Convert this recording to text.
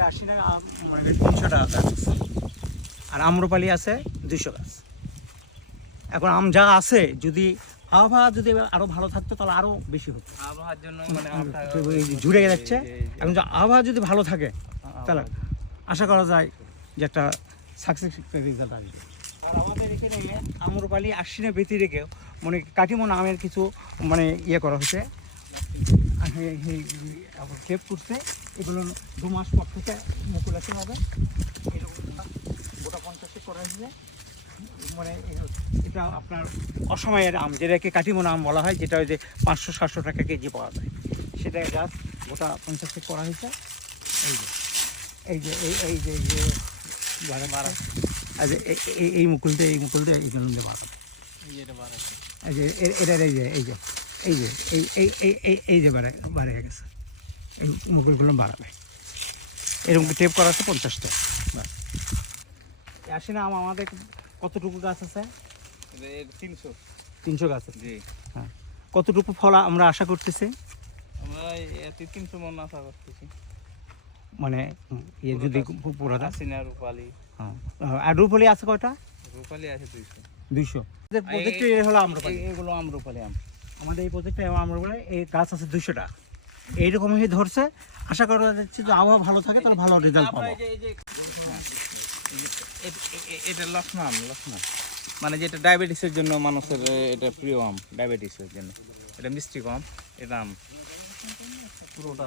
মোটামুটি 80 টাকা 300 টাকা গাছ আছে। আর আম্রপালি আছে 200 গাছ। এখন আম যা আছে, যদি আবহাওয়া যদি আরো ভালো থাকতো তাহলে আরো বেশি হতো। আবহাওয়ার জন্য জুড়ে যাচ্ছে। এখন যে আবহাওয়া যদি ভালো থাকে তাহলে আশা করা যায় যে একটা সাকসেস রেজাল্ট আসবে। আর আমাদের এখানে আম্রপালি আশ্বিনে ব্যতি রেখেও মানে কাটিমন আমের কিছু মানে করা হয়েছে, টেপ করছে। এগুলো 2 মাস পর থেকে মুকুল আসতে হবে। এরকম গোটা 50 করা হয়েছে। মানে এটা আপনার অসময়ের আম, যেটাকে কাটিমন আম বলা হয়, যেটা ওই যে 500-700 টাকা কেজি পাওয়া যায়, সেটা গাছ গোটা 50 করা হয়েছে। এই যে এই যে এই মুকুলটা এইগুলো দিয়ে বাড়ানো, এই যে এটার এই যে বাড়ে গেছে, এই মুকুলগুলো বাড়াবে। এরকম টেপ করা আছে 50টা। আসে না আমাদের কতটুকু গাছ আছে? 300 গাছ আছে। হ্যাঁ, কতটুকু ফল আমরা আশা করতেছি? আমরা 300 মন আশা করতেছি। মানে যদি পুরো হাসিনা রূপালি। হ্যাঁ, আর রূপালি আছে কয়টা? রূপালি আছে 200। 200। প্রজেক্টে হলো আম্রপালি, এগুলো আমরূপালি আম। আমাদের এই প্রজেক্টে আম্রপালি এই গাছ আছে 200টা। এইরকমই ধরছে। আশা করা যাচ্ছে যে আবহাওয়া ভালো থাকে তাহলে ভালো রেজাল্ট পাবো। এটা লক্ষণ মানে যেটা ডায়াবেটিসের জন্য মানুষের এটা প্রিয় আম, ডায়াবেটিসের জন্য এটা মিষ্টি কম, এটা আম পুরোটা